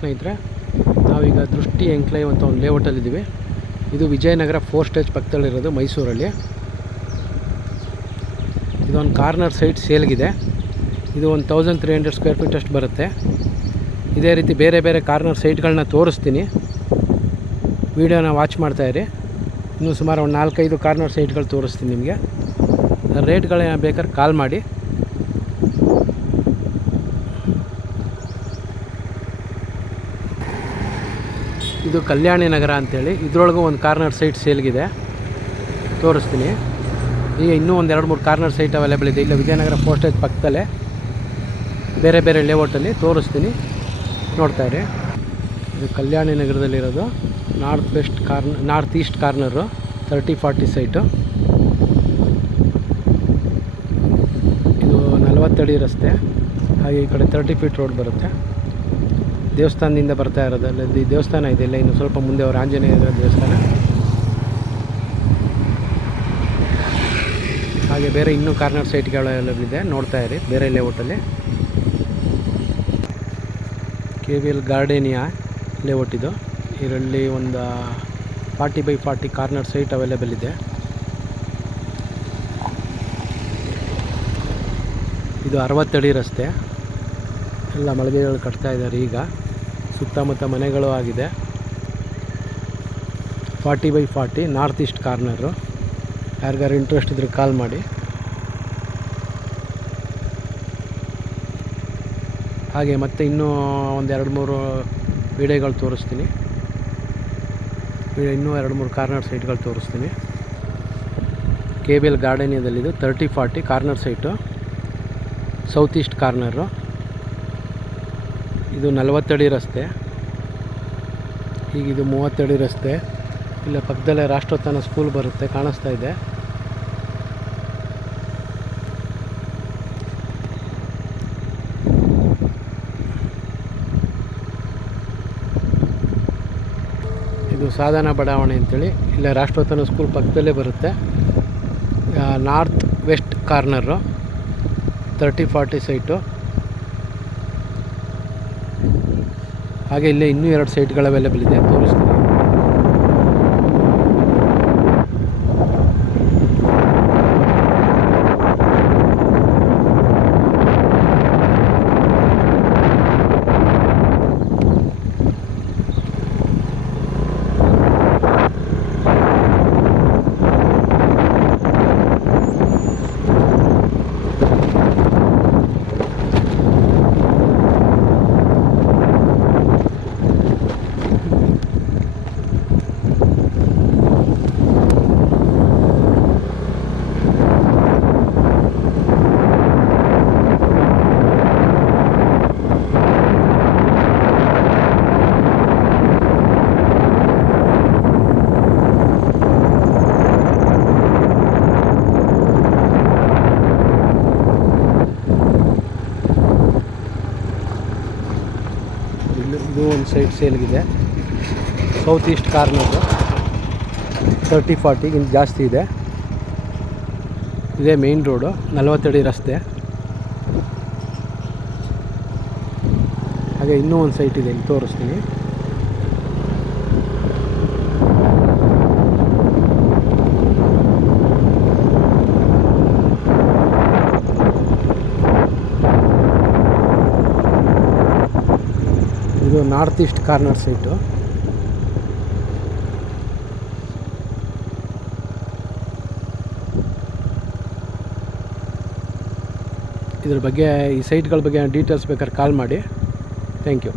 ಸ್ನೇಹಿತರೆ, ನಾವೀಗ ದೃಷ್ಟಿ ಎಂಕ್ಲೇವ್ ಅಂತ ಒಂದು ಲೇಔಟಲ್ಲಿದ್ದೀವಿ. ಇದು ವಿಜಯನಗರ 4 ಸ್ಟೇಜ್ ಪಕ್ಕದಲ್ಲಿರೋದು, ಮೈಸೂರಲ್ಲಿ. ಇದೊಂದು ಕಾರ್ನರ್ ಸೈಟ್ ಸೇಲ್ಗಿದೆ. ಇದು 1300 ಸ್ಕ್ವೇರ್ ಫೀಟ್ ಅಷ್ಟು ಬರುತ್ತೆ. ಇದೇ ರೀತಿ ಬೇರೆ ಬೇರೆ ಕಾರ್ನರ್ ಸೈಟ್ಗಳನ್ನ ತೋರಿಸ್ತೀನಿ, ವಿಡಿಯೋನ ವಾಚ್ ಮಾಡ್ತಾಯಿರಿ. ಇನ್ನೂ ಸುಮಾರು ಒಂದು 4-5 ಕಾರ್ನರ್ ಸೈಟ್ಗಳು ತೋರಿಸ್ತೀನಿ ನಿಮಗೆ. ರೇಟ್ಗಳು ಬೇಕಾದ್ರೆ ಕಾಲ್ ಮಾಡಿ. ಇದು ಕಲ್ಯಾಣಿ ನಗರ ಅಂಥೇಳಿ, ಇದರೊಳಗೂ ಒಂದು ಕಾರ್ನರ್ ಸೈಟ್ ಸೇಲ್ಗಿದೆ, ತೋರಿಸ್ತೀನಿ. ಈಗ ಇನ್ನೂ ಒಂದು 2-3 ಕಾರ್ನರ್ ಸೈಟ್ ಅವೈಲೇಬಲ್ ಇದೆ. ಇಲ್ಲ ವಿಜಯನಗರ 4 ಸ್ಟೇಜ್ ಪಕ್ಕದಲ್ಲೇ ಬೇರೆ ಬೇರೆ ಲೇಔಟಲ್ಲಿ ತೋರಿಸ್ತೀನಿ, ನೋಡ್ತಾಯಿರಿ. ಇದು ಕಲ್ಯಾಣಿ ನಗರದಲ್ಲಿರೋದು ನಾರ್ತ್ ಈಸ್ಟ್ ಕಾರ್ನರು 30-40 ಸೈಟು. ಇದು 40 ಅಡಿ ರಸ್ತೆ, ಹಾಗೆ ಈ ಕಡೆ 30 ಫೀಟ್ ರೋಡ್ ಬರುತ್ತೆ. ದೇವಸ್ಥಾನದಿಂದ ಬರ್ತಾ ಇರೋದು, ಅಲ್ಲಿ ದೇವಸ್ಥಾನ ಇದೆ, ಇಲ್ಲ ಇನ್ನು ಸ್ವಲ್ಪ ಮುಂದೆ ಅವರು ಆಂಜನೇಯ ದೇವಸ್ಥಾನ. ಹಾಗೆ ಬೇರೆ ಇನ್ನೂ ಕಾರ್ನರ್ ಸೈಟ್ಗಳೆಲ್ಲ ಇದೆ, ನೋಡ್ತಾ ಇರಿ ಬೇರೆ ಲೇಔಟಲ್ಲಿ. KVL ಗಾರ್ಡೇನಿಯಾ ಲೇಔಟ್ ಇದು. ಇದರಲ್ಲಿ ಒಂದು 40x40 ಕಾರ್ನರ್ ಸೈಟ್ ಅವೈಲೇಬಲ್ ಇದೆ. ಇದು 60 ಅಡಿ ರಸ್ತೆ, ಎಲ್ಲ ಮಳಿಗೆಗಳು ಕಟ್ತಾ ಇದ್ದಾರೆ. ಈಗ ಸುತ್ತಮುತ್ತ ಮನೆಗಳು ಆಗಿದೆ. 40x40 north East corner. ಯಾರಿಗಾರು ಇಂಟ್ರೆಸ್ಟ್ ಇದ್ದರೆ ಕಾಲ್ ಮಾಡಿ. ಹಾಗೆ ಮತ್ತೆ ಇನ್ನೂ ಒಂದು 2-3 ವಿಡಿಯೋಗಳು ತೋರಿಸ್ತೀನಿ. ಇನ್ನೂ 2-3 ಕಾರ್ನರ್ ಸೈಟ್ಗಳು ತೋರಿಸ್ತೀನಿ. KVL ಗಾರ್ಡೇನಿಯದಲ್ಲಿದ್ದು 30-40 corner site, south East corner. ಇದು 40 ಅಡಿ ರಸ್ತೆ, ಈಗ ಇದು 30 ಅಡಿ ರಸ್ತೆ. ಇಲ್ಲ ಪಕ್ಕದಲ್ಲೇ ರಾಷ್ಟ್ರೋತ್ಥಾನ ಸ್ಕೂಲ್ ಬರುತ್ತೆ, ಕಾಣಿಸ್ತಾ ಇದೆ. ಇದು ಸಾಧನ ಬಡಾವಣೆ ಅಂತೇಳಿ, ಇಲ್ಲ ರಾಷ್ಟ್ರೋತ್ಥಾನ ಸ್ಕೂಲ್ ಪಕ್ಕದಲ್ಲೇ ಬರುತ್ತೆ. North west corner 30-40 site. ಹಾಗೆ ಇಲ್ಲೇ ಇನ್ನೂ 2 ಸೈಟ್ಗಳು ಅವೈಲೇಬಲ್ ಇದೆ, ತೋರಿಸ್ತೀನಿ. ಇದು ಒಂದು ಸೈಟ್ ಸೇಲ್ಗಿದೆ, ಸೌತ್ ಈಸ್ಟ್ ಕಾರ್ನರು 30-40 ಜಾಸ್ತಿ ಇದೆ. ಇದೇ ಮೇನ್ ರೋಡು, 40 ಅಡಿ ರಸ್ತೆ. ಹಾಗೆ ಇನ್ನೂ ಒಂದು ಸೈಟ್ ಇದೆ, ಇಲ್ಲಿ ತೋರಿಸ್ತೀನಿ. ಇದು ನಾರ್ತ್ ಈಸ್ಟ್ ಕಾರ್ನರ್ ಸೈಟು. ಇದ್ರ ಬಗ್ಗೆ, ಈ ಸೈಟ್ಗಳ ಬಗ್ಗೆ ಡೀಟೇಲ್ಸ್ ಬೇಕಾದ್ರೆ ಕಾಲ್ ಮಾಡಿ. Thank you.